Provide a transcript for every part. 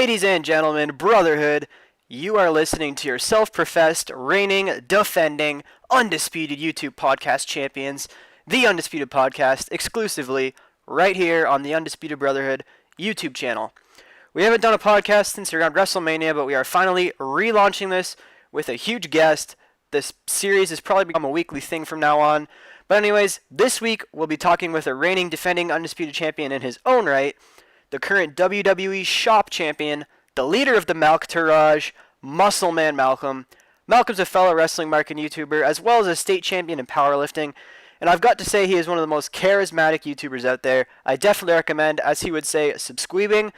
Ladies and gentlemen, Brotherhood, you are listening to your self-professed, reigning, defending, undisputed YouTube podcast champions, the Undisputed Podcast, exclusively right here on the Undisputed Brotherhood YouTube channel. We haven't done a podcast since around WrestleMania, but we are finally relaunching this with a huge guest. This series has probably become a weekly thing from now on. But anyways, this week we'll be talking with a reigning, defending, undisputed champion in his own right, the current WWE Shop Champion, the leader of the Malktourage, MuscleManMalcolm. Malcolm's a fellow wrestling mark and YouTuber, as well as a state champion in powerlifting, and I've got to say he is one of the most charismatic YouTubers out there. I definitely recommend, as he would say, subscribing.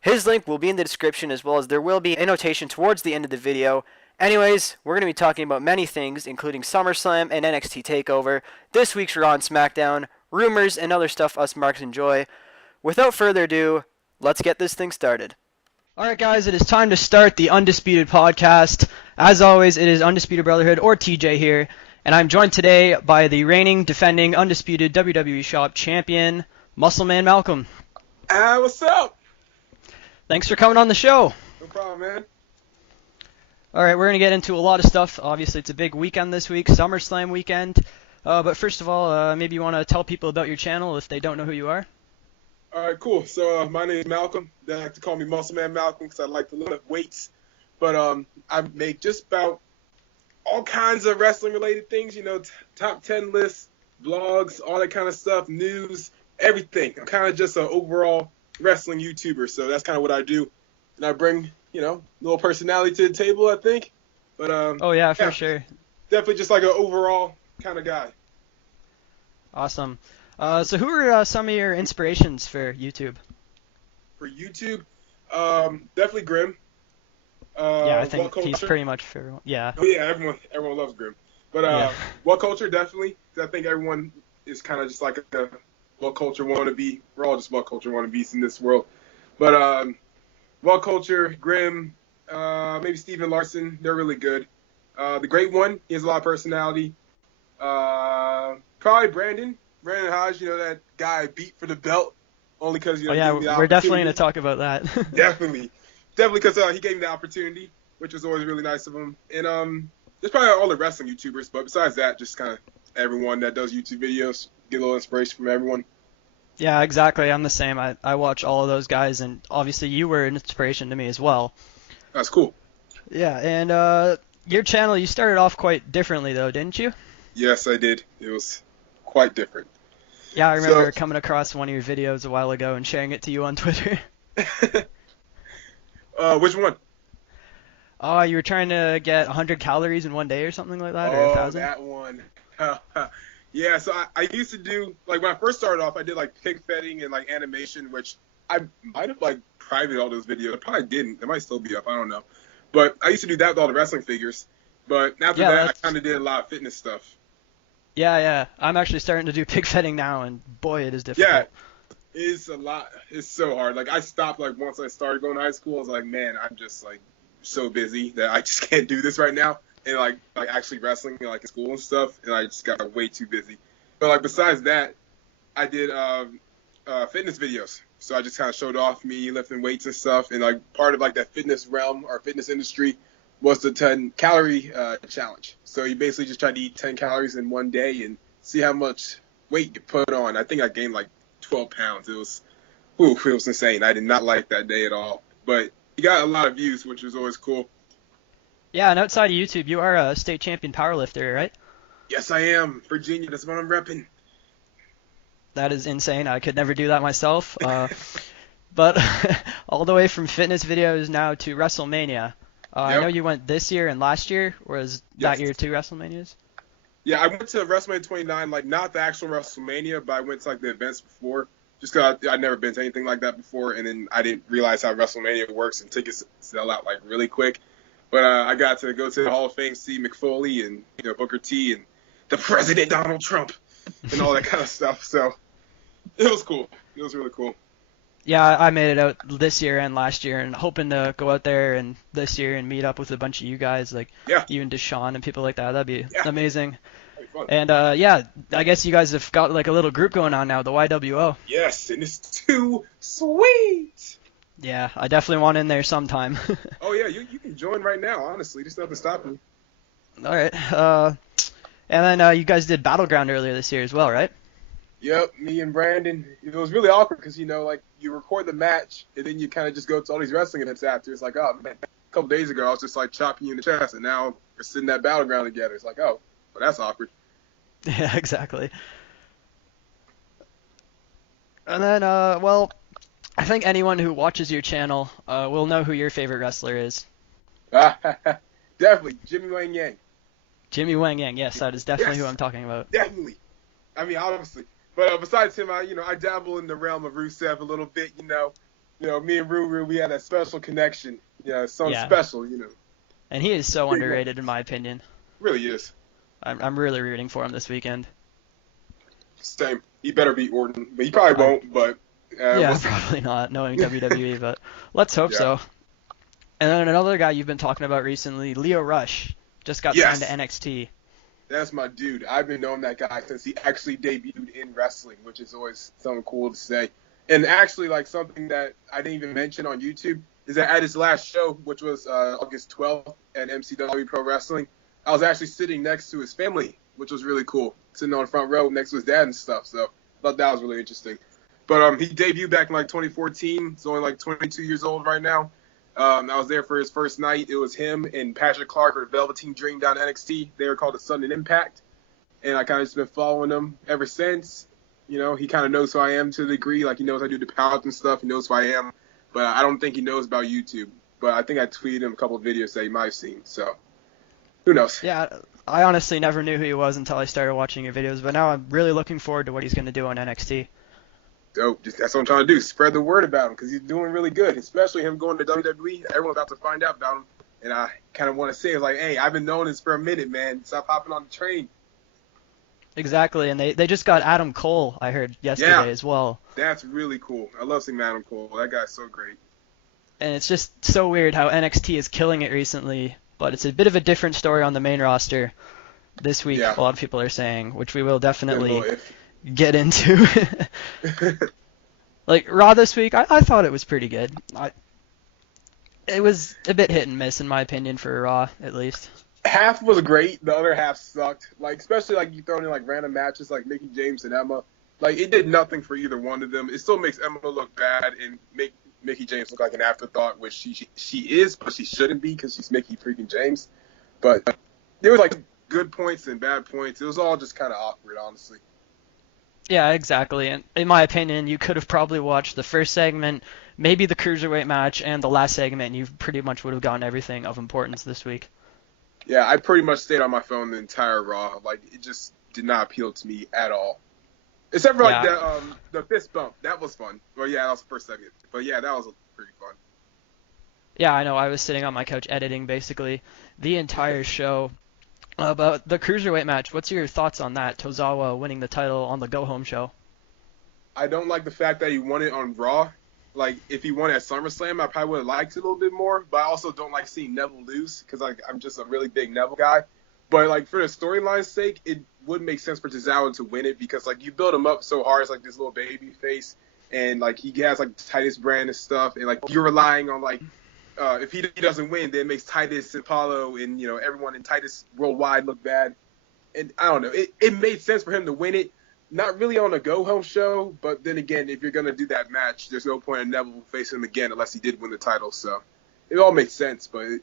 His link will be in the description, as well as there will be a notation towards the end of the video. Anyways, we're going to be talking about many things, including Summerslam and NXT Takeover, this week's Raw and Smackdown, Rumours, and other stuff us marks enjoy. Without further ado, let's get this thing started. Alright guys, it is time to start the Undisputed Podcast. As always, it is Undisputed Brotherhood, or TJ here, and I'm joined today by the reigning, defending, undisputed WWE Shop Champion, MuscleManMalcolm. What's up? Thanks for coming on the show. No problem, man. Alright, we're going to get into a lot of stuff. Obviously, it's a big weekend this week, SummerSlam weekend. But first of all, maybe you want to tell people about your channel if they don't know who you are. Alright, cool. So, my name is Malcolm. They like to call me MuscleManMalcolm because I like to lift weights. But I make just about all kinds of wrestling-related things, you know, top 10 lists, blogs, all that kind of stuff, news, everything. I'm kind of just an overall wrestling YouTuber, so that's kind of what I do. And I bring, you know, a little personality to the table, I think. But oh, yeah, for sure. Definitely just like an overall kind of guy. Awesome. So who are some of your inspirations for YouTube? For YouTube, definitely Grim. Yeah, I think he's pretty much for everyone. Yeah. Oh yeah, everyone loves Grim. But What Culture, definitely. 'Cause I think everyone is kind of just like a What Culture wannabe. We're all just What Culture wannabes in this world. But What Culture, Grim, maybe Steven Larson, they're really good. The Great One, he has a lot of personality. Probably Brandon Hodge, you know, that guy beat for the belt only because, you know, oh yeah, we're definitely going to talk about that. Definitely because he gave me the opportunity, which was always really nice of him. And there's probably all the wrestling YouTubers, but besides that, just kind of everyone that does YouTube videos, get a little inspiration from everyone. Yeah, exactly. I'm the same. I watch all of those guys, and obviously you were an inspiration to me as well. That's cool. Yeah, and your channel, you started off quite differently though, didn't you? Yes, I did. It was quite different. Yeah, I remember coming across one of your videos a while ago and sharing it to you on Twitter. Which one? Oh, you were trying to get 100 calories in one day or something like that, or 1,000? Oh, that one. Yeah, so I used to do, like, when I first started off, I did, like, pig fetting and, like, animation, which I might have, like, privated all those videos. I probably didn't. They might still be up. I don't know. But I used to do that with all the wrestling figures. But after that, I kind of did a lot of fitness stuff. Yeah. I'm actually starting to do pig fetting now, and boy, it is difficult. Yeah, it's a lot. It's so hard. Like, I stopped, like, once I started going to high school. I was like, man, I'm just, like, so busy that I just can't do this right now. And, like actually wrestling, like, in school and stuff, and I just got way too busy. But, like, besides that, I did fitness videos. So I just kind of showed off me lifting weights and stuff. And, like, part of, like, that fitness realm or fitness industry was the 10-calorie challenge. So you basically just try to eat 10 calories in one day and see how much weight you put on. I think I gained, like, 12 pounds. It was insane. I did not like that day at all. But you got a lot of views, which was always cool. Yeah, and outside of YouTube, you are a state champion powerlifter, right? Yes, I am. Virginia, that's what I'm repping. That is insane. I could never do that myself. But all the way from fitness videos now to WrestleMania. I know you went this year and last year, or was that year 2 WrestleManias? Yeah, I went to WrestleMania 29, like, not the actual WrestleMania, but I went to, like, the events before, just because I'd never been to anything like that before, and then I didn't realize how WrestleMania works, and tickets sell out, like, really quick. But I got to go to the Hall of Fame, see McFoley and, you know, Booker T and the President Donald Trump and all that kind of stuff. So it was cool. It was really cool. Yeah, I made it out this year and last year, and hoping to go out there and this year and meet up with a bunch of you guys, like even Deshaun and people like that. That'd be amazing. That'd be fun. And I guess you guys have got like a little group going on now, the YWO. Yes, and it's too sweet. Yeah, I definitely want in there sometime. Oh yeah, you can join right now. Honestly, there's nothing stopping you. All right. And then you guys did Battleground earlier this year as well, right? Yep, me and Brandon. It was really awkward because like you record the match and then you kind of just go to all these wrestling events after. It's like, oh man, a couple days ago I was just like chopping you in the chest, and now we're sitting at Battleground together. It's like, oh, well that's awkward. Yeah, exactly. And then, well, I think anyone who watches your channel will know who your favorite wrestler is. Definitely, Jimmy Wang Yang. Jimmy Wang Yang. Yes, that is definitely who Yes, I'm talking about. definitely. I mean, obviously. But besides him, I dabble in the realm of Rusev a little bit. Me and Ruru, we had a special connection. Yeah, something Yeah. special. And he is so Pretty underrated in my opinion. Really is. I'm really rooting for him this weekend. Same. He better beat Orton, but he probably won't. But Yeah, we'll see. probably not, knowing WWE, but let's hope Yeah. so. And then another guy you've been talking about recently, Leo Rush, just got Yes. signed to NXT. That's my dude. I've been knowing that guy since he actually debuted in wrestling, which is always something cool to say. And actually, like something that I didn't even mention on YouTube is that at his last show, which was August 12th at MCW Pro Wrestling, I was actually sitting next to his family, which was really cool. Sitting on the front row next to his dad and stuff. So I thought that was really interesting. But he debuted back in like 2014. He's only like 22 years old right now. I was there for his first night. It was him and Patrick Clark or Velveteen Dream down at NXT. They were called the Sudden Impact. And I kind of just been following them ever since. He kind of knows who I am to a degree. Like, he knows I do the powers and stuff. He knows who I am. But I don't think he knows about YouTube. But I think I tweeted him a couple of videos that he might have seen. So, who knows? Yeah, I honestly never knew who he was until I started watching your videos, but now I'm really looking forward to what he's going to do on NXT. So that's what I'm trying to do. Spread the word about him because he's doing really good, especially him going to WWE. Everyone's about to find out about him. And I kind of want to say, like, hey, I've been knowing this for a minute, man. Stop hopping on the train. Exactly, and they just got Adam Cole, I heard, yesterday as well. That's really cool. I love seeing Adam Cole. That guy's so great. And it's just so weird how NXT is killing it recently, but it's a bit of a different story on the main roster this week, Yeah. a lot of people are saying, which we will definitely Yeah, get into. Like, Raw this week, I thought it was pretty good. It was a bit hit and miss, in my opinion, for Raw, at least. half was great. The other half sucked. Like, especially, like, you throw in, like, random matches like Mickie James and Emma. Like, it did nothing for either one of them. It still makes Emma look bad and make Mickie James look like an afterthought, which she is, but she shouldn't be because she's Mickie freaking James. But there was, like, good points and bad points. It was all just kind of awkward, honestly. Yeah, exactly. And in my opinion, you could have probably watched the first segment, maybe the Cruiserweight match, and the last segment, and you pretty much would have gotten everything of importance this week. Yeah, I pretty much stayed on my phone the entire Raw. Like, it just did not appeal to me at all. Except for, like, the fist bump. That was fun. Well, yeah, that was the first segment. But, yeah, that was pretty fun. Yeah, I know. I was sitting on my couch editing, basically, the entire show. About the Cruiserweight match, what's your thoughts on that? Tozawa winning the title on the go-home show. I don't like the fact that he won it on Raw. Like, if he won at SummerSlam, I probably would have liked it a little bit more. But I also don't like seeing Neville lose because, like, I'm just a really big Neville guy. But, like, for the storyline's sake, it would make sense for Tozawa to win it because, like, you build him up so hard as, like, this little baby face. And, like, he has, like, the Titus brand and stuff. And, like, you're relying on, like, if he doesn't win, then it makes Titus and Apollo and, everyone in Titus worldwide look bad. And I don't know. It made sense for him to win it. Not really on a go-home show, but then again, if you're going to do that match, there's no point in Neville facing him again unless he did win the title. So it all makes sense, but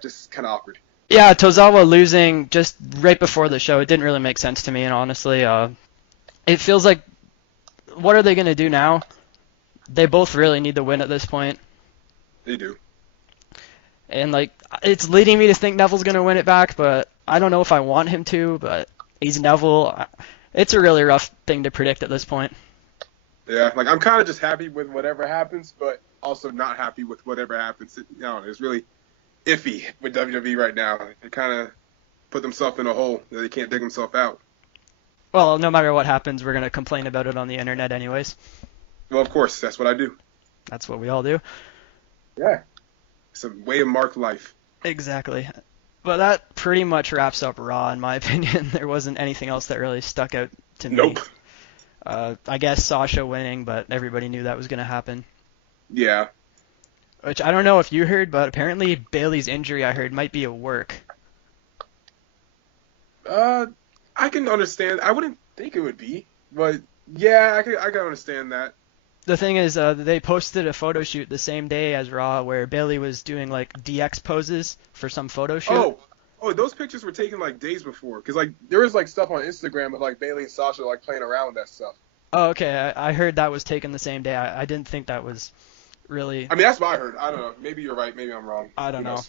just kind of awkward. Yeah, Tozawa losing just right before the show, it didn't really make sense to me, and honestly, it feels like, what are they going to do now? They both really need the win at this point. They do. And, like, it's leading me to think Neville's going to win it back, but I don't know if I want him to, but he's Neville. It's a really rough thing to predict at this point. Yeah, like, I'm kind of just happy with whatever happens, but also not happy with whatever happens. It's really iffy with WWE right now. They kind of put themselves in a hole that they can't dig themselves out. Well, no matter what happens, we're going to complain about it on the internet anyways. Well, of course, that's what I do. That's what we all do. Yeah. It's a way of mark life. Exactly. But that pretty much wraps up Raw, in my opinion. There wasn't anything else that really stuck out to me. Nope. I guess Sasha winning, but everybody knew that was going to happen. Yeah. Which I don't know if you heard, but apparently Bailey's injury, I heard, might be at work. I can understand. I wouldn't think it would be, but yeah, I can understand that. The thing is, they posted a photo shoot the same day as Raw where Bailey was doing like DX poses for some photo shoot. Oh, those pictures were taken like days before, because like there was like stuff on Instagram of like Bailey and Sasha like playing around with that stuff. Oh, okay. I heard that was taken the same day. I didn't think that was really. I mean, that's what I heard. I don't know. Maybe you're right. Maybe I'm wrong. I don't know.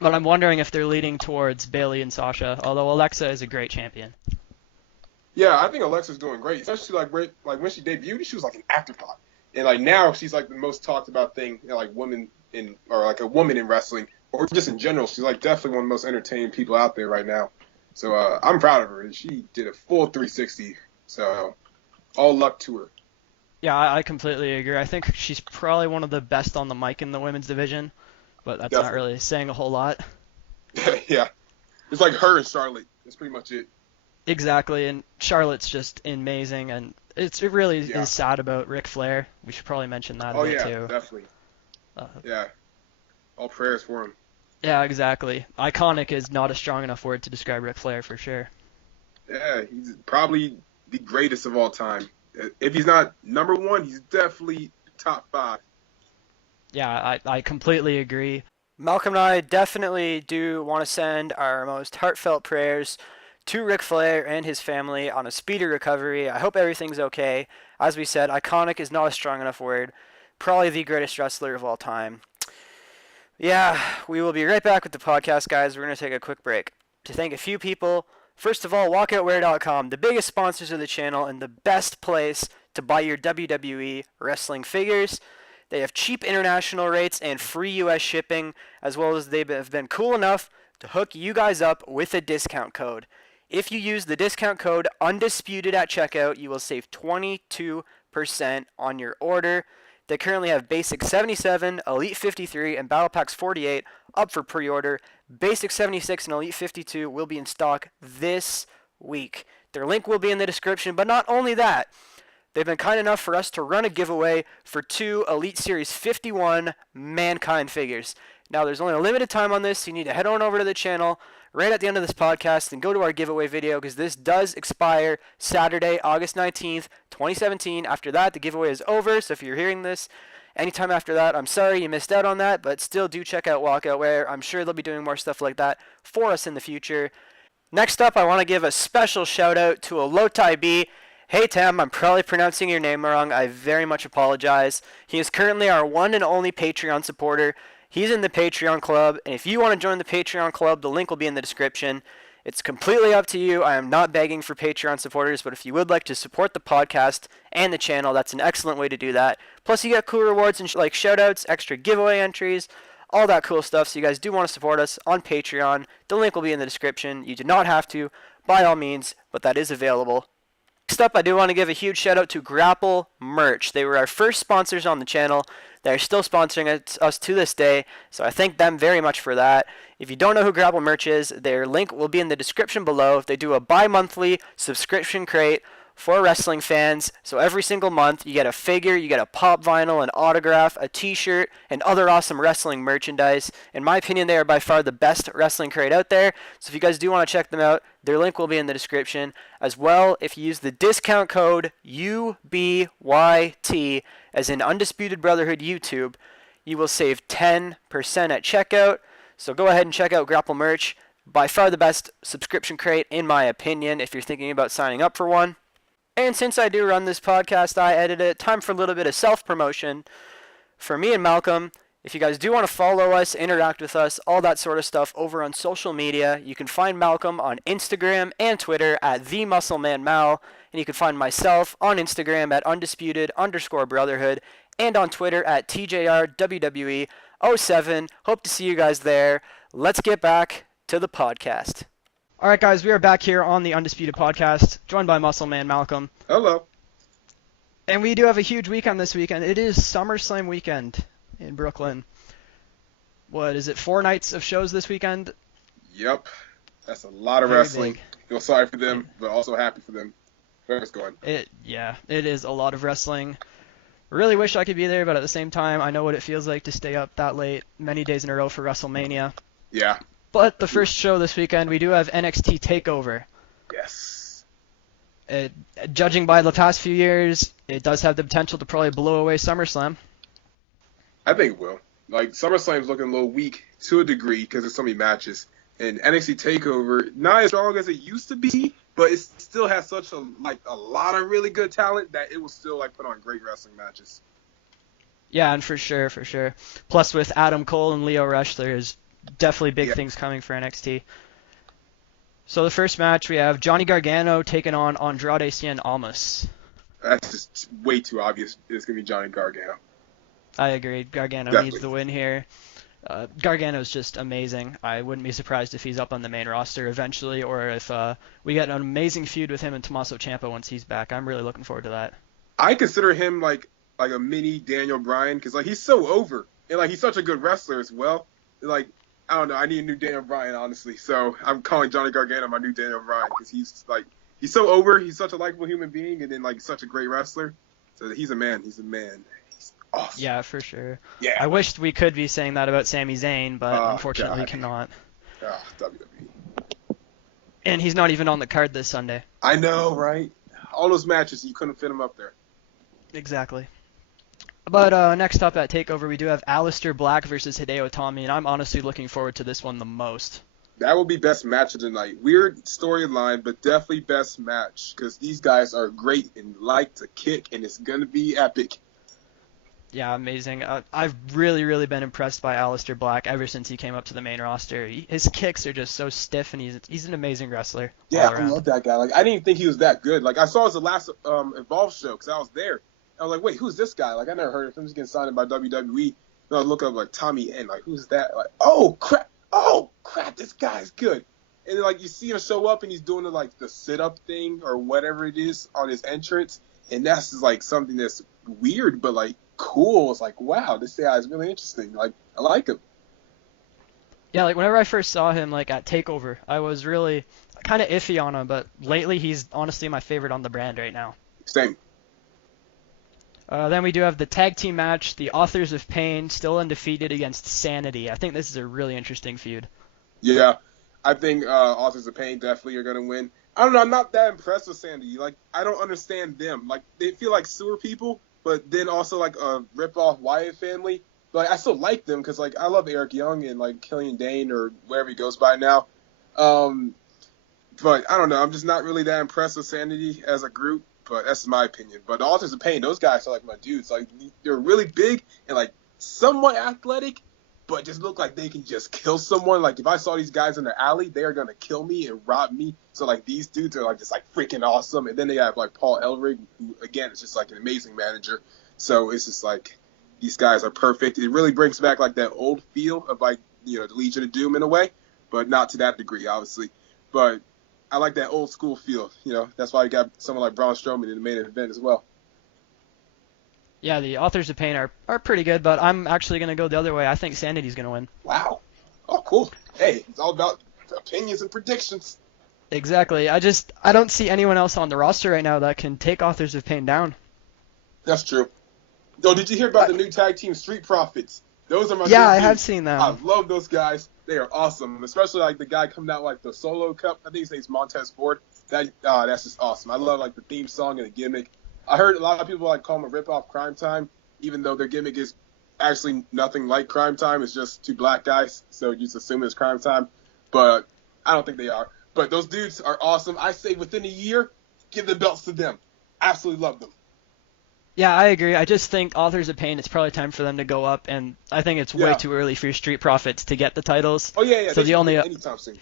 But I'm wondering if they're leading towards Bailey and Sasha, although Alexa is a great champion. Yeah, I think Alexa's doing great, especially like when she debuted, she was like an afterthought, and like now she's like the most talked about thing, like women or like a woman in wrestling, or just in general. She's like definitely one of the most entertaining people out there right now. So I'm proud of her. She did a full 360. So all luck to her. Yeah, I completely agree. I think she's probably one of the best on the mic in the women's division, but that's not really saying a whole lot. Yeah, it's like her and Charlotte. That's pretty much it. Exactly, and Charlotte's just amazing, and it really is sad about Ric Flair. We should probably mention that a bit too. Definitely. Yeah, all prayers for him. Yeah, exactly. Iconic is not a strong enough word to describe Ric Flair for sure. Yeah, he's probably the greatest of all time. If he's not number one, he's definitely top 5. Yeah, I completely agree. Malcolm and I definitely do want to send our most heartfelt prayers to Ric Flair and his family on a speedy recovery. I hope everything's okay. As we said, iconic is not a strong enough word. Probably the greatest wrestler of all time. Yeah, we will be right back with the podcast, guys. We're going to take a quick break to thank a few people. First of all, walkoutwear.com, the biggest sponsors of the channel and the best place to buy your WWE wrestling figures. They have cheap international rates and free US shipping, as well as they have been cool enough to hook you guys up with a discount code. If you use the discount code Undisputed at checkout, you will save 22% on your order. They currently have Basic 77, Elite 53, and Battle Packs 48 up for pre-order. Basic 76 and Elite 52 will be in stock this week. Their link will be in the description, but not only that, they've been kind enough for us to run a giveaway for 2 Elite Series 51 Mankind figures. Now, there's only a limited time on this, so you need to head on over to the channel right at the end of this podcast and go to our giveaway video, because this does expire Saturday, August 19th, 2017. After that, the giveaway is over, so if you're hearing this anytime after that, I'm sorry you missed out on that, but still do check out Walkoutwear. I'm sure they'll be doing more stuff like that for us in the future. Next up, I want to give a special shout out to Alotai B. Hey Tam, I'm probably pronouncing your name wrong. I very much apologize. He is currently our one and only Patreon supporter. He's in the Patreon club, and if you want to join the Patreon club, the link will be in the description. It's completely up to you. I am not begging for Patreon supporters, but if you would like to support the podcast and the channel, that's an excellent way to do that. Plus, you get cool rewards and like shoutouts, extra giveaway entries, all that cool stuff. So you guys do want to support us on Patreon. The link will be in the description. You do not have to, by all means, but that is available. Next up, I do want to give a huge shout out to Grapple Merch. They were our first sponsors on the channel. They're still sponsoring us to this day, so I thank them very much for that. If you don't know who Grapple Merch is, their link will be in the description below. They do a bi-monthly subscription crate for wrestling fans. So every single month, you get a figure, you get a pop vinyl, an autograph, a t-shirt, and other awesome wrestling merchandise. In my opinion, they are by far the best wrestling crate out there. So if you guys do want to check them out, their link will be in the description. As well, if you use the discount code UBYT, as in Undisputed Brotherhood YouTube, you will save 10% at checkout. So go ahead and check out Grapple Merch. By far the best subscription crate, in my opinion, if you're thinking about signing up for one. And since I do run this podcast, I edit it, time for a little bit of self-promotion. For me and Malcolm, if you guys do want to follow us, interact with us, all that sort of stuff over on social media, you can find Malcolm on Instagram and Twitter at TheMuscleManMal, and you can find myself on Instagram at Undisputed_Brotherhood, and on Twitter at TJRWWE07. Hope to see you guys there. Let's get back to the podcast. All right, guys, we are back here on the Undisputed Podcast, joined by MuscleManMalcolm. Hello. And we do have a huge weekend this weekend. It is Summerslam weekend in Brooklyn. What is it, 4 nights of shows this weekend? Yep. That's a lot of wrestling. Feel sorry for them, but also happy for them. Whoever's going. It is a lot of wrestling. Really wish I could be there, but at the same time, I know what it feels like to stay up that late many days in a row for WrestleMania. Yeah. But the first show this weekend, we do have NXT Takeover. Yes. Judging by the past few years, it does have the potential to probably blow away SummerSlam. I think it will. Like, SummerSlam's looking a little weak to a degree because there's so many matches. And NXT TakeOver, not as strong as it used to be, but it still has such a lot of really good talent that it will still put on great wrestling matches. Yeah, and for sure. Plus with Adam Cole and Lio Rush, there's definitely big things coming for NXT. So the first match, we have Johnny Gargano taking on Andrade Cien Almas. That's just way too obvious. It's going to be Johnny Gargano. I agree. Gargano needs the win here. Gargano's just amazing. I wouldn't be surprised if he's up on the main roster eventually, or if we get an amazing feud with him and Tommaso Ciampa once he's back. I'm really looking forward to that. I consider him like a mini Daniel Bryan because he's so over and he's such a good wrestler as well. I don't know. I need a new Daniel Bryan, honestly. So I'm calling Johnny Gargano my new Daniel Bryan because he's so over. He's such a likable human being, and then he's such a great wrestler. So he's a man. He's awesome. Yeah, for sure. Yeah. I wished we could be saying that about Sami Zayn, but unfortunately we cannot. WWE. And he's not even on the card this Sunday. I know, right? All those matches, you couldn't fit him up there. Exactly. But next up at TakeOver, we do have Aleister Black versus Hideo Itami, and I'm honestly looking forward to this one the most. That will be best match of the night. Weird storyline, but definitely best match because these guys are great and like to kick, and it's going to be epic. Yeah, amazing. I've really been impressed by Aleister Black ever since he came up to the main roster. His kicks are just so stiff, and he's an amazing wrestler. Yeah, I love that guy. I didn't even think he was that good. I saw his last Evolve show because I was there. I was like, wait, who's this guy? I never heard of him. He's getting signed by WWE. And I look up Tommy N. Who's that? Oh crap, this guy's good. And then you see him show up and he's doing the sit up thing or whatever it is on his entrance, and that's just something that's weird but cool. It's wow, this guy is really interesting. I like him. Yeah, whenever I first saw him at TakeOver, I was really kind of iffy on him, but lately he's honestly my favorite on the brand right now. Same. Then we do have the tag team match, the Authors of Pain, still undefeated against Sanity. I think this is a really interesting feud. Yeah, I think Authors of Pain definitely are going to win. I don't know, I'm not that impressed with Sanity. I don't understand them. They feel like sewer people, but then also a rip-off Wyatt family. But I still like them because I love Eric Young and Killian Dane or wherever he goes by now. But I don't know, I'm just not really that impressed with Sanity as a group. But that's my opinion. But the Authors of Pain, those guys are my dudes. They're really big and somewhat athletic, but just look like they can just kill someone. If I saw these guys in the alley, they are gonna kill me and rob me. So these dudes are just freaking awesome. And then they have Paul Ellering, who again is just an amazing manager. So it's just these guys are perfect. It really brings back that old feel of the Legion of Doom in a way, but not to that degree, obviously. But I like that old school feel. That's why you got someone like Braun Strowman in the main event as well. Yeah, the Authors of Pain are pretty good, but I'm actually going to go the other way. I think Sanity's going to win. Wow. Oh, cool. Hey, it's all about opinions and predictions. Exactly. I don't see anyone else on the roster right now that can take Authors of Pain down. That's true. Oh, did you hear about the new tag team Street Profits? Those are my I have seen them. I love those guys. They are awesome, especially the guy coming out the Solo Cup. I think his name's Montez Ford. That's just awesome. I love the theme song and the gimmick. I heard a lot of people call them a rip-off Crime Time, even though their gimmick is actually nothing like Crime Time. It's just two black guys, so you just assume it's Crime Time. But I don't think they are. But those dudes are awesome. I say within a year, give the belts to them. Absolutely love them. Yeah, I agree. I just think Authors of Pain, it's probably time for them to go up, and I think it's way too early for Street Profits to get the titles. Oh, yeah. So anytime soon.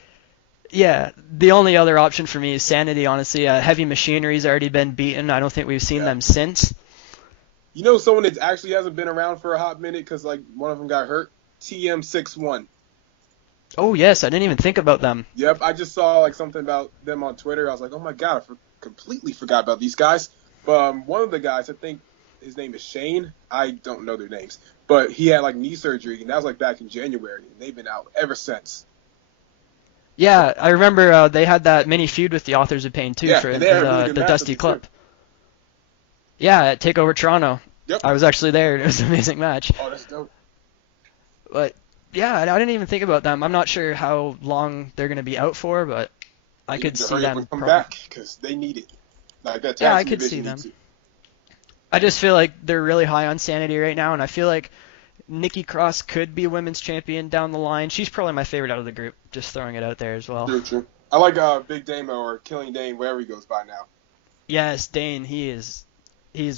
Yeah, the only other option for me is Sanity, honestly. Heavy Machinery's already been beaten. I don't think we've seen them since. Someone that actually hasn't been around for a hot minute because, one of them got hurt? TM61. Oh, yes, I didn't even think about them. Yep, I just saw, something about them on Twitter. I was like, oh, my God, completely forgot about these guys. One of the guys, I think his name is Shane. I don't know their names. But he had, knee surgery, and that was, back in January. And they've been out ever since. Yeah, I remember they had that mini feud with the Authors of Pain, too, for really the Dusty Club. Yeah, at TakeOver Toronto. Yep. I was actually there. It was an amazing match. Oh, that's dope. But yeah, I didn't even think about them. I'm not sure how long they're going to be out for, but I They could need to see hurry up them. and come back because they need it. Like that Yeah, tag I team could see division them. needs it. I just feel like they're really high on Sanity right now, and I feel like Nikki Cross could be women's champion down the line. She's probably my favorite out of the group. Just throwing it out there as well. True, true. I like Big Damo or Killing Dane, wherever he goes by now. Yes, Dane, he's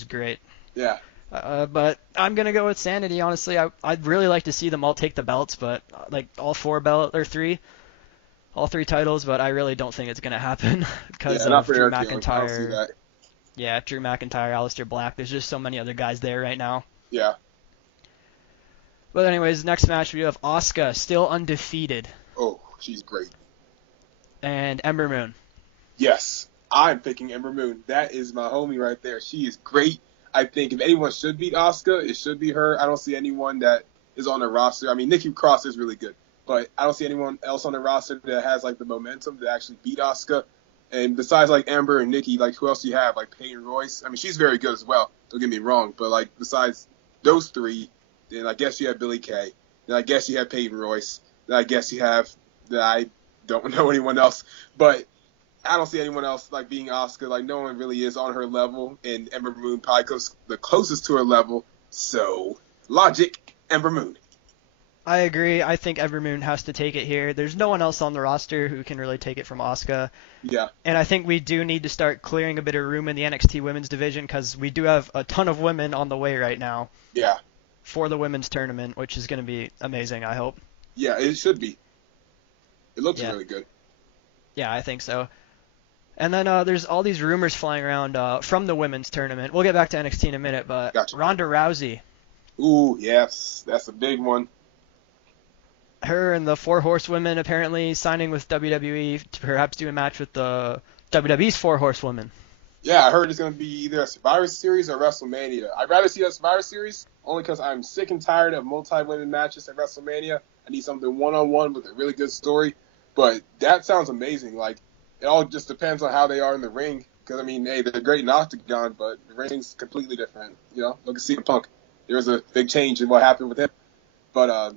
great. Yeah. But I'm gonna go with Sanity. Honestly, I'd really like to see them all take the belts, but like all three titles. But I really don't think it's gonna happen because Yeah, not of for Drew Eric Young. I don't see McIntyre. that. Yeah, Drew McIntyre, Aleister Black. There's just so many other guys there right now. Yeah. But anyways, next match we have Asuka, still undefeated, Oh, she's great. and Ember Moon. Yes, I'm picking Ember Moon. That is my homie right there. She is great. I think if anyone should beat Asuka, it should be her. I don't see anyone that is on the roster. I mean, Nikki Cross is really good, but I don't see anyone else on the roster that has like the momentum to actually beat Asuka. And besides like Amber and Nikki, like who else do you have? Like Peyton Royce. I mean, she's very good as well. Don't get me wrong, but like besides those three, then I guess you have Billie Kay. Then I guess you have Peyton Royce. Then I guess you have that I don't know anyone else, but I don't see anyone else like being Asuka. Like no one really is on her level, and Ember Moon probably goes the closest to her level. So logic, Ember Moon. I agree. I think Ember Moon has to take it here. There's no one else on the roster who can really take it from Asuka. Yeah. And I think we do need to start clearing a bit of room in the NXT women's division because we do have a ton of women on the way right now Yeah. for the women's tournament, which is going to be amazing, I hope. Yeah, it should be. It looks Yeah. really good. Yeah, I think so. And then there's all these rumors flying around from the women's tournament. We'll get back to NXT in a minute, but Gotcha. Ronda Rousey, Ooh, yes, that's a big one. her and the Four Horsewomen apparently signing with WWE to perhaps do a match with the WWE's Four Horsewomen. Yeah, I heard it's going to be either a Survivor Series or WrestleMania. I'd rather see a Survivor Series only because I'm sick and tired of multi-women matches at WrestleMania. I need something one-on-one with a really good story. But that sounds amazing. Like, it all just depends on how they are in the ring. Because, I mean, hey, they're great in Octagon, but the ring's completely different. You know, look at CM Punk. There was a big change in what happened with him. But,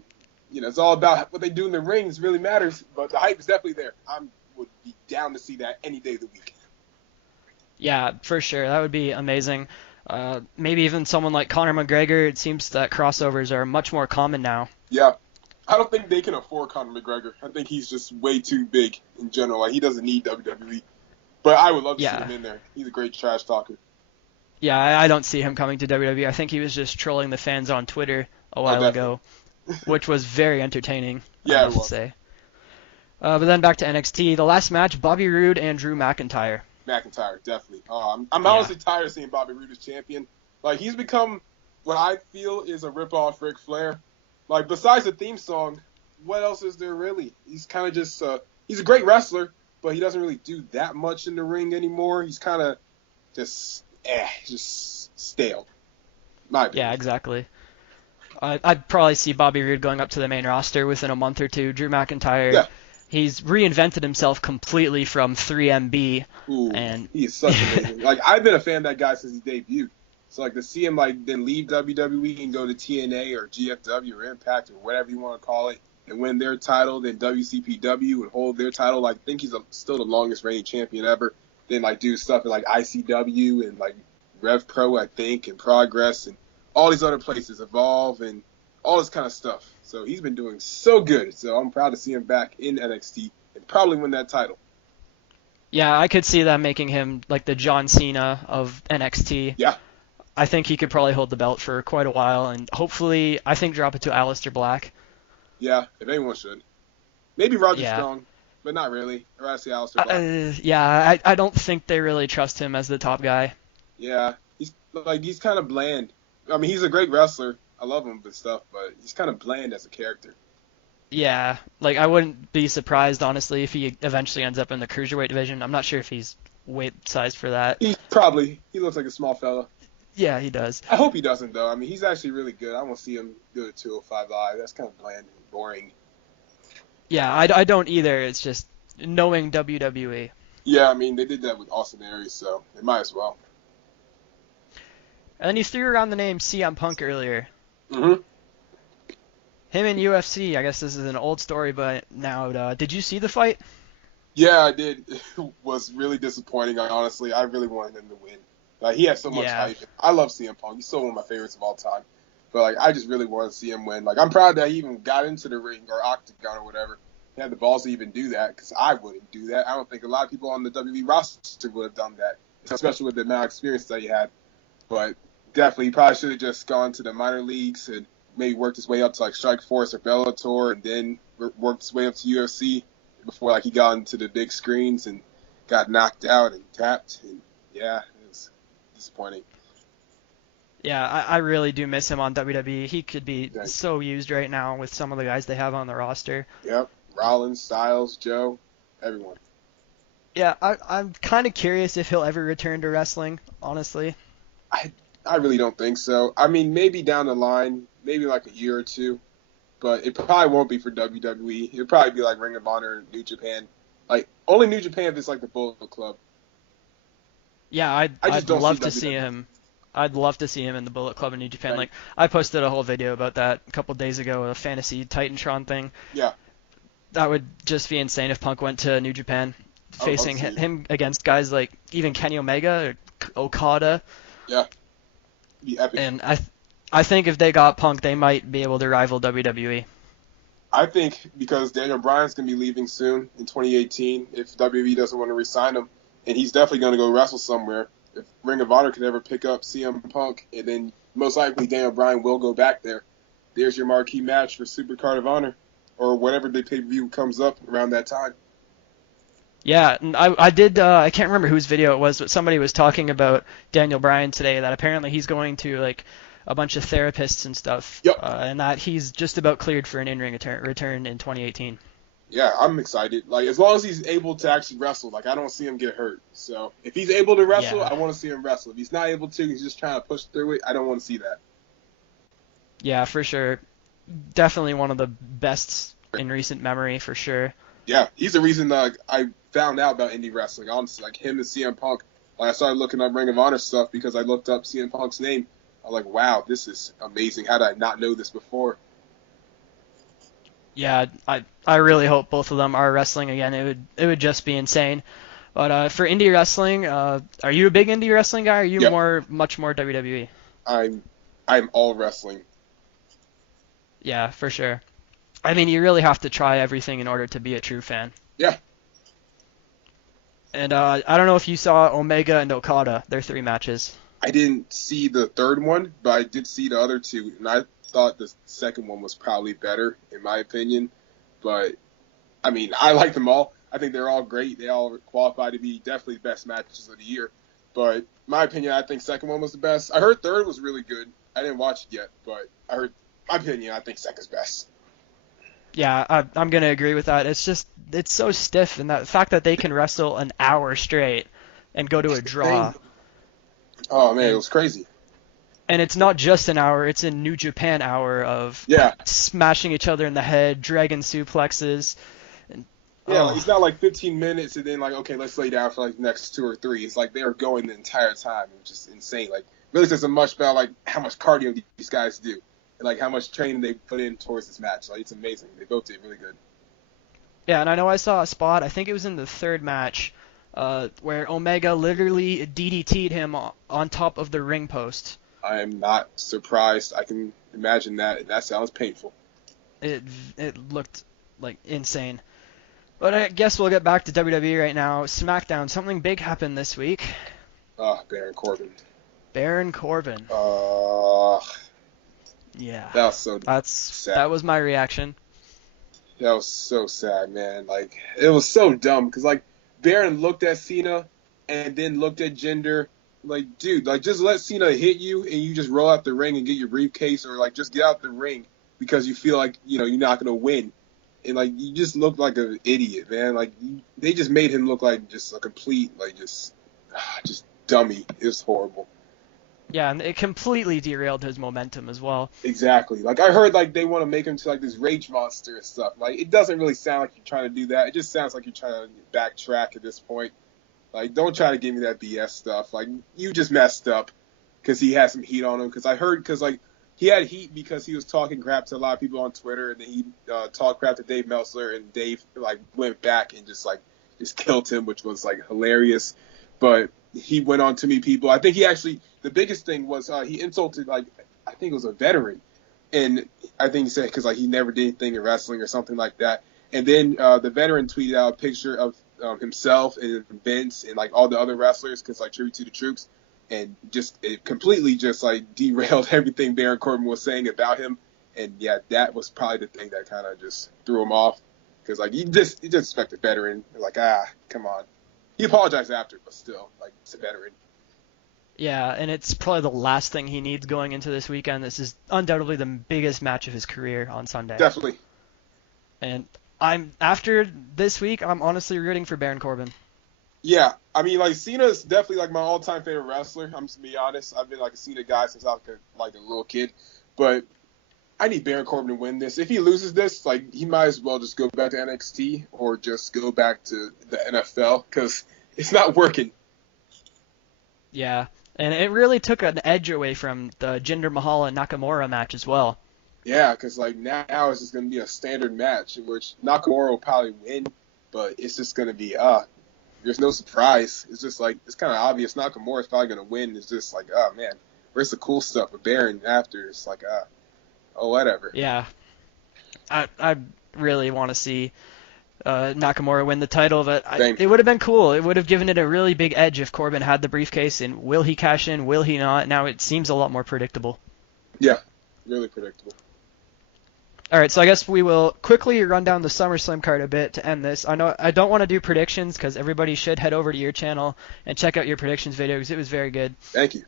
you know, it's all about what they do in the rings really matters. But the hype is definitely there. I would be down to see that any day of the week. Yeah, for sure. That would be amazing. Maybe even someone like Conor McGregor. It seems that crossovers are much more common now. Yeah. I don't think they can afford Conor McGregor. I think he's just way too big in general. Like, he doesn't need WWE. But I would love to see him in there. He's a great trash talker. Yeah, I don't see him coming to WWE. I think he was just trolling the fans on Twitter a while ago, which was very entertaining, Yeah, I must say. But then back to NXT. The last match, Bobby Roode and Drew McIntyre. McIntyre, definitely. I'm honestly tired of seeing Bobby Roode as champion. Like, he's become what I feel is a ripoff Ric Flair. Like, besides the theme song, what else is there really? He's kind of just, he's a great wrestler, but he doesn't really do that much in the ring anymore. He's kind of just stale. Yeah, exactly. I'd probably see Bobby Roode going up to the main roster within a month or two. Drew McIntyre, yeah. He's reinvented himself completely from 3MB. Ooh, and he is such amazing. Like, I've been a fan of that guy since he debuted. So, like, to see him, like, then leave WWE and go to TNA or GFW or Impact or whatever you want to call it and win their title, then WCPW and hold their title. Like, I think he's still the longest reigning champion ever. Then, like, do stuff in, like, ICW and, like, Rev Pro, I think, and Progress and all these other places, Evolve and all this kind of stuff. So he's been doing so good. So I'm proud to see him back in NXT and probably win that title. Yeah, I could see them making him like the John Cena of NXT. Yeah. I think he could probably hold the belt for quite a while, and hopefully, I think drop it to Aleister Black. Yeah, if anyone should. Maybe Roger Strong, but not really. I'd rather see Aleister Black. I don't think they really trust him as the top guy. Yeah, he's kind of bland. I mean, he's a great wrestler. I love him and stuff, but he's kind of bland as a character. Yeah, like I wouldn't be surprised, honestly, if he eventually ends up in the cruiserweight division. I'm not sure if he's weight sized for that. He looks like a small fella. Yeah, he does. I hope he doesn't, though. I mean, he's actually really good. I want to see him go to 205 Live. That's kind of bland and boring. Yeah, I don't either. It's just knowing WWE. Yeah, I mean, they did that with Austin Aries, so they might as well. And then you threw around the name CM Punk earlier. Mm-hmm. Him in UFC, I guess this is an old story, but now, did you see the fight? Yeah, I did. It was really disappointing, honestly. I really wanted him to win. Like, he had so much Yeah. hype. I love CM Punk. He's still one of my favorites of all time. But, like, I just really wanted to see him win. Like, I'm proud that he even got into the ring or octagon or whatever. He had the balls to even do that, because I wouldn't do that. I don't think a lot of people on the WWE roster would have done that, especially with the amount of experience that he had. But definitely, he probably should have just gone to the minor leagues and maybe worked his way up to, like, Strikeforce or Bellator, and then worked his way up to UFC before, like, he got into the big screens and got knocked out and tapped. And, yeah, it was disappointing. Yeah, I really do miss him on WWE. He could be Thanks. so used right now with some of the guys they have on the roster. Yep. Rollins, Styles, Joe, everyone. Yeah, I'm kind of curious if he'll ever return to wrestling, honestly. I really don't think so. I mean, maybe down the line, maybe like a year or two, but it probably won't be for WWE. It'll probably be like Ring of Honor, New Japan. Like, only New Japan if it's like the Bullet Club. Yeah, I just I'd don't love see to see WWE. him. I'd love to see him in the Bullet Club in New Japan. Right. Like, I posted a whole video about that a couple days ago, a fantasy Titantron thing. Yeah. That would just be insane if Punk went to New Japan, I would love facing to see it. him against guys like even Kenny Omega or Okada. Yeah. It'd be epic. And I think if they got Punk, they might be able to rival WWE. I think because Daniel Bryan's going to be leaving soon in 2018 if WWE doesn't want to re-sign him, and he's definitely going to go wrestle somewhere. If Ring of Honor could ever pick up CM Punk, and then most likely Daniel Bryan will go back there, there's your marquee match for Supercard of Honor, or whatever the pay-per-view comes up around that time. Yeah, and I can't remember whose video it was, but somebody was talking about Daniel Bryan today, that apparently he's going to like a bunch of therapists and stuff, Yep. and that he's just about cleared for an in-ring return in 2018. Yeah, I'm excited. Like, as long as he's able to actually wrestle, like, I don't see him get hurt. So, if he's able to wrestle, Yeah. I want to see him wrestle. If he's not able to, he's just trying to push through it, I don't want to see that. Yeah, for sure. Definitely one of the best in recent memory, for sure. Yeah, he's the reason I found out about indie wrestling, honestly. Like, him and CM Punk. Like, I started looking up Ring of Honor stuff because I looked up CM Punk's name. I'm like, wow, this is amazing. How did I not know this before? Yeah, I really hope both of them are wrestling again. It would just be insane. But for indie wrestling, are you a big indie wrestling guy? Or are you Yep. much more WWE? I'm all wrestling. Yeah, for sure. I mean, you really have to try everything in order to be a true fan. Yeah. And I don't know if you saw Omega and Okada, their 3 matches. I didn't see the third one, but I did see the other two, and I thought the second one was probably better, in my opinion. But, I mean, I like them all. I think they're all great. They all qualify to be definitely the best matches of the year. But, in my opinion, I think second one was the best. I heard third was really good. I didn't watch it yet, but I heard, my opinion, I think second's best. Yeah, I'm going to agree with that. It's so stiff, and the fact that they can wrestle an hour straight and go to a draw. Oh, man, it was crazy. And it's not just an hour, it's a New Japan hour of Yeah. smashing each other in the head, dragon suplexes. And, Yeah, like, it's not like 15 minutes and then like, okay, let's lay down for like the next 2 or 3. It's like they're going the entire time, which is insane. Like, really says so much about like how much cardio these guys do and like how much training they put in towards this match. Like, it's amazing. They both did really good. Yeah, and I know I saw a spot, I think it was in the third match, where Omega literally DDT'd him on top of the ring post. I am not surprised. I can imagine that. That sounds painful. It looked like insane. But I guess we'll get back to WWE right now. SmackDown, something big happened this week. Baron Corbin. Baron Corbin. Yeah. That was so sad. That was my reaction. That was so sad, man. Like, it was so dumb because like Baron looked at Cena and then looked at Jinder. Like, dude, like just let Cena hit you and you just roll out the ring and get your briefcase, or like just get out the ring because you feel like, you know, you're not gonna win. And like you just look like an idiot, man. Like they just made him look like just a complete like just dummy. It was horrible. Yeah, and it completely derailed his momentum as well. Exactly. Like I heard like they want to make him to like this rage monster and stuff. Like it doesn't really sound like you're trying to do that. It just sounds like you're trying to backtrack at this point. Like don't try to give me that BS stuff. Like you just messed up. because he had some heat on him. Because I heard, because like he had heat because he was talking crap to a lot of people on Twitter, and then he talked crap to Dave Meltzer, and Dave like went back and just killed him, which was like hilarious. But he went on to meet people. I think he actually, the biggest thing was he insulted, like, I think it was a veteran. And I think he said, because like he never did anything in wrestling or something like that. And then the veteran tweeted out a picture of himself and Vince and like all the other wrestlers, because like tribute to the troops. And just, it completely just like derailed everything Baron Corbin was saying about him. And yeah, that was probably the thing that kind of just threw him off. Because like you just expect a veteran. Like, come on. He apologized after, but still, like, it's a veteran. Yeah, and it's probably the last thing he needs going into this weekend. This is undoubtedly the biggest match of his career on Sunday. Definitely. And after this week, I'm honestly rooting for Baron Corbin. Yeah, I mean, like, Cena's definitely like my all-time favorite wrestler. I'm just gonna be honest. I've been like a Cena guy since I was like a little kid, but I need Baron Corbin to win this. If he loses this, like, he might as well just go back to NXT or just go back to the NFL, because it's not working. Yeah, and it really took an edge away from the Jinder Mahal and Nakamura match as well. Yeah, because like now it's just gonna be a standard match in which Nakamura will probably win, but it's just gonna be there's no surprise. It's just like, it's kind of obvious Nakamura is probably gonna win. It's just like, oh man, where's the cool stuff with Baron after? It's like whatever. Yeah, I really want to see Nakamura win the title, but it would have been cool. It would have given it a really big edge if Corbin had the briefcase, and will he cash in, will he not? Now it seems a lot more predictable. Yeah, really predictable. All right, so I guess we will quickly run down the SummerSlam card a bit to end this. I know I don't want to do predictions because everybody should head over to your channel and check out your predictions video because it was very good. Thank you.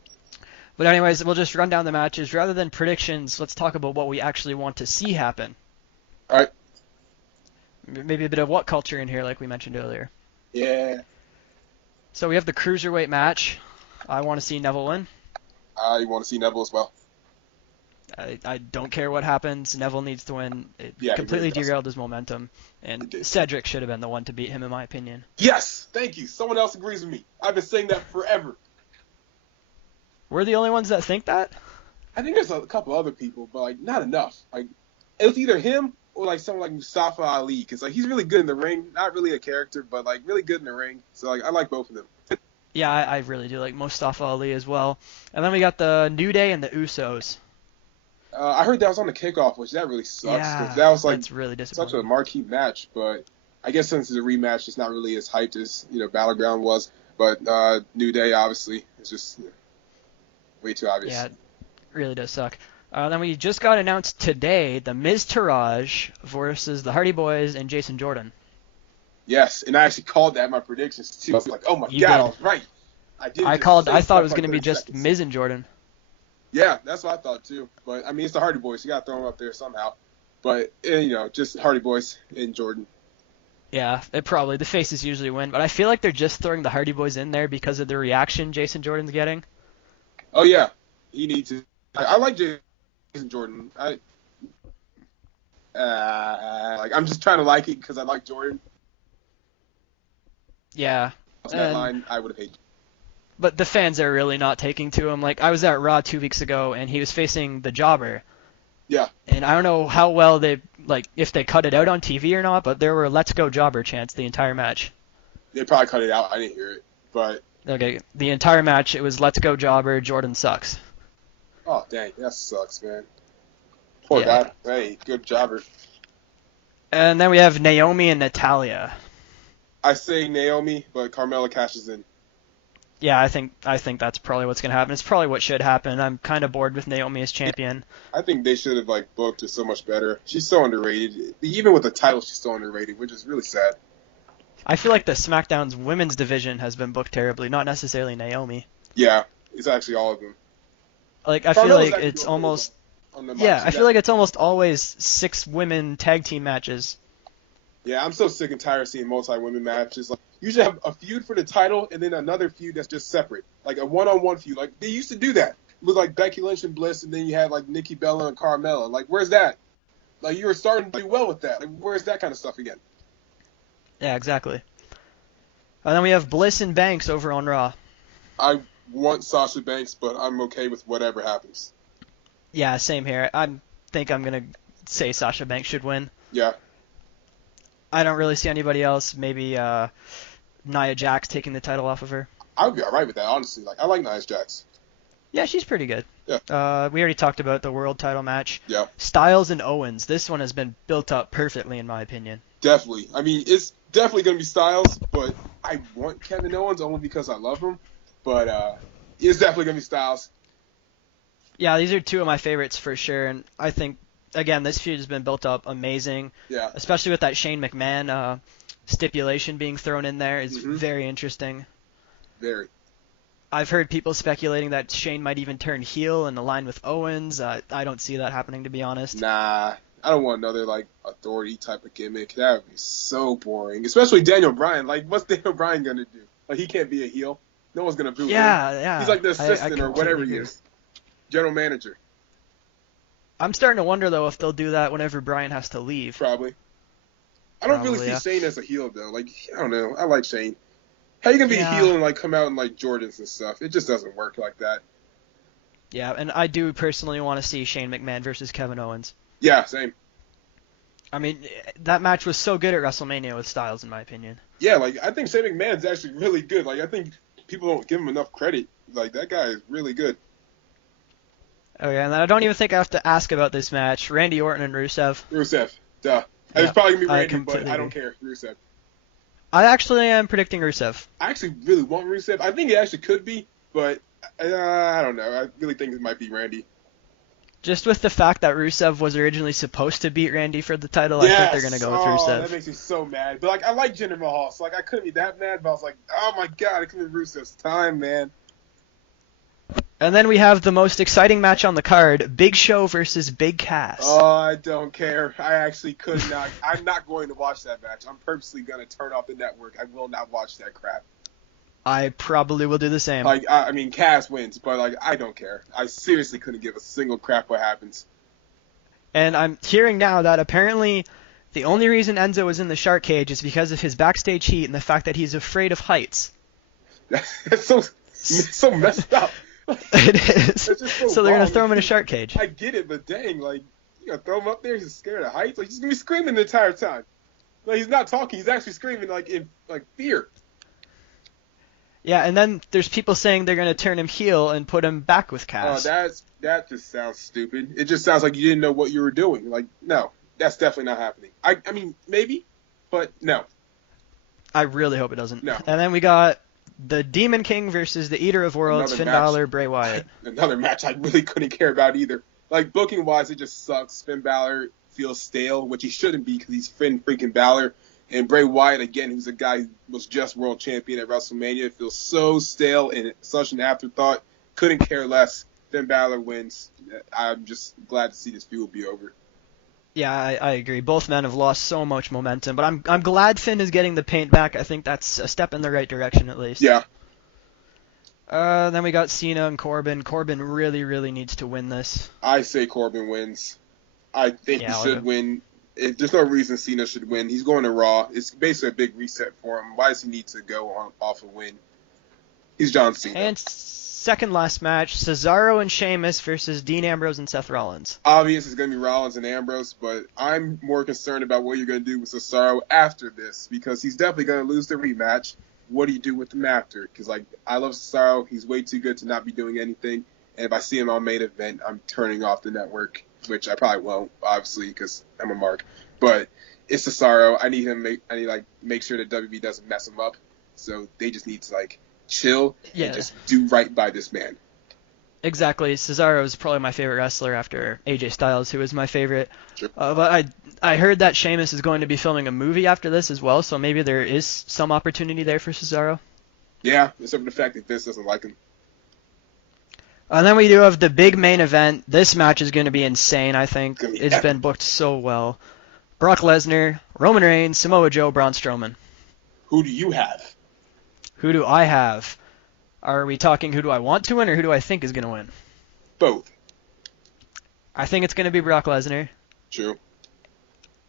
But anyways, we'll just run down the matches. Rather than predictions, let's talk about what we actually want to see happen. All right. Maybe a bit of what culture in here, like we mentioned earlier. Yeah. So we have the Cruiserweight match. I want to see Neville win. I want to see Neville as well. I don't care what happens. Neville needs to win. It completely really derailed his momentum. And Cedric should have been the one to beat him, in my opinion. Yes! Thank you. Someone else agrees with me. I've been saying that forever. We're the only ones that think that? I think there's a couple other people, but like not enough. Like, it was either him or like someone like Mustafa Ali, because like he's really good in the ring. Not really a character, but like really good in the ring. So like I like both of them. Yeah, I really do like Mustafa Ali as well. And then we got the New Day and the Usos. I heard that was on the kickoff, which that really sucks. Yeah, that was like that's really disappointing. Such a marquee match, but I guess since it's a rematch, it's not really as hyped as Battleground was. But New Day obviously is just way too obvious. Yeah, it really does suck. Then we just got announced today the Miz Taraj versus the Hardy Boys and Jason Jordan. Yes, and I actually called that in my predictions too. I was like, oh my god, I was right. I thought it was going to be just Miz and Jordan. Yeah, that's what I thought too. But I mean, it's the Hardy Boys. You got to throw them up there somehow. But just Hardy Boys and Jordan. Yeah, the faces usually win, but I feel like they're just throwing the Hardy Boys in there because of the reaction Jason Jordan's getting. Oh yeah, he needs to. I like Jason Jordan. I'm just trying to like it because I like Jordan. Yeah. That line, I would have hated. But the fans are really not taking to him. Like, I was at Raw 2 weeks ago, and he was facing the Jobber. Yeah. And I don't know how well if they cut it out on TV or not, but there were "Let's Go Jobber" chants the entire match. They probably cut it out. I didn't hear it, but. Okay, the entire match, it was "Let's Go Jobber, Jordan sucks." Oh, dang, that sucks, man. Poor guy. Hey, good Jobber. And then we have Naomi and Natalya. I say Naomi, but Carmella cashes in. Yeah, I think that's probably what's gonna happen. It's probably what should happen. I'm kind of bored with Naomi as champion. I think they should have booked her so much better. She's so underrated. Even with the title, she's so underrated, which is really sad. I feel like the SmackDown's women's division has been booked terribly, not necessarily Naomi. Yeah, it's actually all of them. Like, I feel like it's almost... Yeah, I feel like it's almost always 6 women tag team matches. Yeah, I'm so sick and tired of seeing multi-women matches. Like, you should have a feud for the title and then another feud that's just separate. Like a one-on-one feud. Like, they used to do that. With, Becky Lynch and Bliss, and then you had, Nikki Bella and Carmella. Like, where's that? Like, you were starting to do well with that. Like, where's that kind of stuff again? Yeah, exactly. And then we have Bliss and Banks over on Raw. I want Sasha Banks, but I'm okay with whatever happens. Yeah, same here. I think I'm gonna say Sasha Banks should win. Yeah. I don't really see anybody else. Maybe Nia Jax taking the title off of her. I would be alright with that, honestly. Like, I like Nia Jax. Yeah, she's pretty good. Yeah. We already talked about the world title match. Yeah. Styles and Owens. This one has been built up perfectly, in my opinion. Definitely. I mean, it's definitely going to be Styles, but I want Kevin Owens only because I love him. But it's definitely going to be Styles. Yeah, these are two of my favorites for sure, and I think, again, this feud has been built up amazing. Yeah. Especially with that Shane McMahon stipulation being thrown in there is very interesting. Very. I've heard people speculating that Shane might even turn heel and align with Owens. I don't see that happening, to be honest. Nah, I don't want another, like, authority type of gimmick. That would be so boring. Especially Daniel Bryan. Like, what's Daniel Bryan going to do? Like, he can't be a heel. No one's going to boo him. Yeah. He's like the assistant or whatever agree. he is. General manager. I'm starting to wonder, though, if they'll do that whenever Bryan has to leave. Probably. I don't really see Shane as a heel, though. Like, I don't know. I like Shane. How you going to be a heel and, like, come out in, like, Jordans and stuff? It just doesn't work like that. Yeah, and I do personally want to see Shane McMahon versus Kevin Owens. Yeah, same. I mean, that match was so good at WrestleMania with Styles, in my opinion. Yeah, like, I think Shane McMahon's actually really good. Like, I think people don't give him enough credit. Like, that guy is really good. Okay, and then I don't even think I have to ask about this match. Randy Orton and Rusev. Rusev, duh. Yeah, it's probably going to be Randy, but I don't care. Rusev. I actually am predicting Rusev. I actually really want Rusev. I think it actually could be, but I don't know. I really think it might be Randy. Just with the fact that Rusev was originally supposed to beat Randy for the title, I think they're going to go with Rusev. That makes me so mad. But, like, I like Jinder Mahal, so, like, I couldn't be that mad, but I was like, oh, my God, it could be Rusev's time, man. And then we have the most exciting match on the card, Big Show versus Big Cass. Oh, I don't care. I actually could not. I'm not going to watch that match. I'm purposely going to turn off the network. I will not watch that crap. I probably will do the same. Like, I mean, Cass wins, but, like, I don't care. I seriously couldn't give a single crap what happens. And I'm hearing now that apparently the only reason Enzo is in the shark cage is because of his backstage heat and the fact that he's afraid of heights. That's so messed up. It is. So they're going to throw him in a Like, shark cage. I get it, but dang, like, you gonna throw him up there? He's scared of heights? Like, he's gonna be screaming the entire time. Like, he's not talking. He's actually screaming, like, in, like, fear. Yeah, and then there's people saying they're going to turn him heel and put him back with Cass. That just sounds stupid. It just sounds like you didn't know what you were doing. Like, no, that's definitely not happening. I mean, maybe, but no. I really hope it doesn't. No. And then we got the Demon King versus the Eater of Worlds, Another Finn match. Balor, Bray Wyatt. Another match I really couldn't care about either. Like, booking-wise, it just sucks. Finn Balor feels stale, which he shouldn't be because he's Finn freaking Balor. And Bray Wyatt, again, who's a guy who was just world champion at WrestleMania, feels so stale and such an afterthought. Couldn't care less. Finn Balor wins. I'm just glad to see this feud be over. Yeah, I agree. Both men have lost so much momentum, but I'm glad Finn is getting the paint back. I think that's a step in the right direction at least. Yeah. Then we got Cena and Corbin. Corbin really, really needs to win this. I say Corbin wins. I think he should win. There's no reason Cena should win. He's going to Raw. It's basically a big reset for him. Why does he need to go off a win? He's John Cena. And second last match, Cesaro and Sheamus versus Dean Ambrose and Seth Rollins. Obvious it's going to be Rollins and Ambrose, but I'm more concerned about what you're going to do with Cesaro after this because he's definitely going to lose the rematch. What do you do with him after? Because, like, I love Cesaro. He's way too good to not be doing anything. And if I see him on main event, I'm turning off the network, which I probably won't, obviously, because I'm a mark. But it's Cesaro. I need make sure that WB doesn't mess him up. So they just need to, like, chill and just do right by this man. Exactly. Cesaro is probably my favorite wrestler after AJ Styles, who is my favorite. Sure. But I heard that Sheamus is going to be filming a movie after this as well, so maybe there is some opportunity there for Cesaro. Yeah, except for the fact that Vince doesn't like him. And then we do have the big main event. This match is going to be insane, I think. It's epic. been booked so well. Brock Lesnar, Roman Reigns, Samoa Joe, Braun Strowman. Who do you have? Who do I have? Are we talking who do I want to win or who do I think is going to win? Both. I think it's going to be Brock Lesnar. True.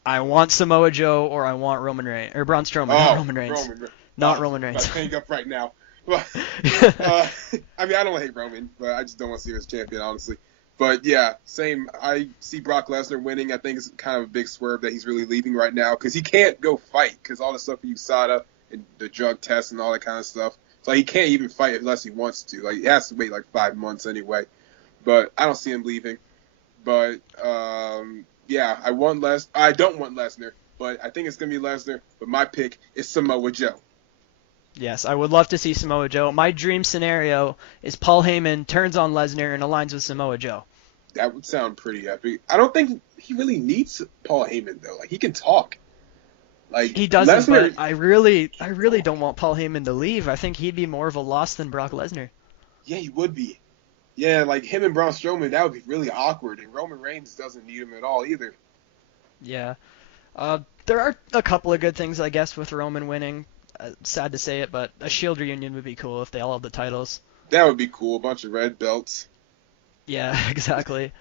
I want Samoa Joe or I want Roman Reigns or Braun Strowman, not Roman Reigns. Not Roman Reigns. Hang up right now. But, I mean, I don't hate Roman, but I just don't want to see him as champion, honestly. But yeah, same. I see Brock Lesnar winning. I think it's kind of a big swerve that he's really leaving right now because he can't go fight because all the stuff with USADA and the drug tests and all that kind of stuff. So he can't even fight unless he wants to. Like he has to wait like 5 months anyway. But I don't see him leaving. But yeah, I don't want Lesnar, but I think it's gonna be Lesnar. But my pick is Samoa Joe. Yes, I would love to see Samoa Joe. My dream scenario is Paul Heyman turns on Lesnar and aligns with Samoa Joe. That would sound pretty epic. I don't think he really needs Paul Heyman though. Like he can talk. Like he doesn't, Lesnar, but I really don't want Paul Heyman to leave. I think he'd be more of a loss than Brock Lesnar. Yeah, he would be. Yeah, like him and Braun Strowman, that would be really awkward. And Roman Reigns doesn't need him at all either. Yeah. There are a couple of good things, I guess, with Roman winning. Sad to say it, but a Shield reunion would be cool if they all had the titles. That would be cool. A bunch of red belts. Yeah, exactly.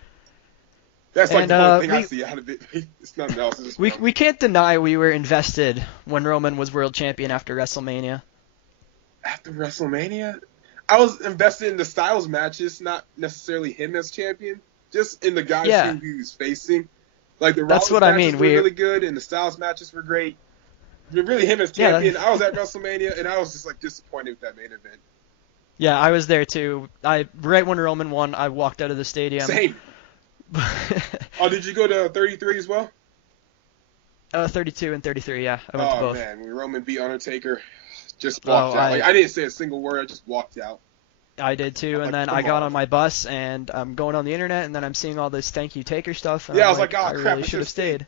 That's like the only thing I see out of it. It's nothing else. It's we can't deny we were invested when Roman was world champion after WrestleMania. After WrestleMania? I was invested in the Styles matches, not necessarily him as champion. Just in the guys who he was facing. Like the Rollins matches were really good, and the Styles matches were great. But really, him as champion, I was at WrestleMania, and I was just like disappointed with that main event. Yeah, I was there too. Right when Roman won, I walked out of the stadium. Same. Oh, did you go to 33 as well? 32 and 33, yeah. I went to both. Oh man, when Roman beat Undertaker, just walked out. I didn't say a single word. I just walked out. I did too, and then I got on my bus, and I'm going on the internet, and then I'm seeing all this thank you Taker stuff. And I was like, oh crap, I really should have stayed.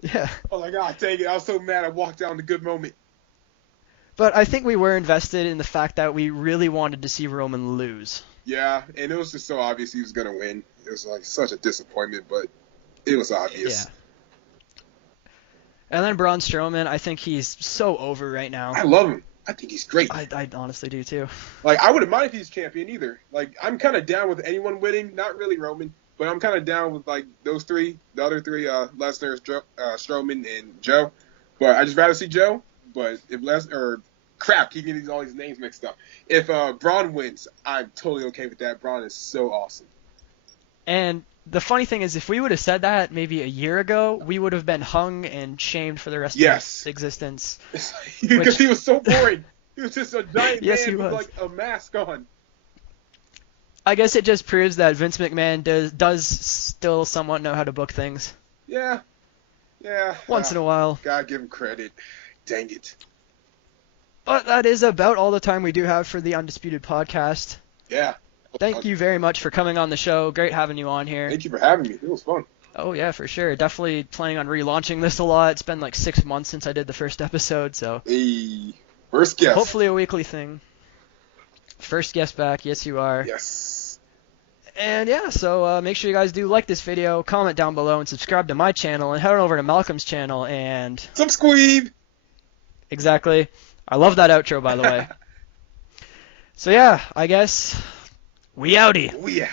Yeah. Oh my god, dang it! I was so mad. I walked out in a good moment. But I think we were invested in the fact that we really wanted to see Roman lose. Yeah, and it was just so obvious he was gonna win. It was like such a disappointment, but it was obvious. Yeah. And then Braun Strowman, I think he's so over right now. I love him. I think he's great. I honestly do too. Like I wouldn't mind if he's champion either. Like I'm kind of down with anyone winning. Not really Roman, but I'm kind of down with like those three, the other three, Lesnar, Strowman, and Joe. But I just rather see Joe. But if keep getting all these names mixed up. If Braun wins, I'm totally okay with that. Braun is so awesome. And the funny thing is, if we would have said that maybe a year ago, we would have been hung and shamed for the rest of his existence. Because he was so boring. He was just a giant man with was. like a mask on. I guess it just proves that Vince McMahon does still somewhat know how to book things. Yeah. Once in a while. Gotta give him credit. Dang it. But that is about all the time we do have for the Undisputed Podcast. Yeah. Thank you very much for coming on the show. Great having you on here. Thank you for having me. It was fun. Oh, yeah, for sure. Definitely planning on relaunching this a lot. It's been like 6 months since I did the first episode, so... Hey, first guest. Hopefully a weekly thing. First guest back. Yes, you are. Yes. And yeah, so make sure you guys do like this video, comment down below, and subscribe to my channel, and head on over to Malcolm's channel, and... Subscribe! Exactly. I love that outro, by the way. So yeah, I guess... We outie. We out.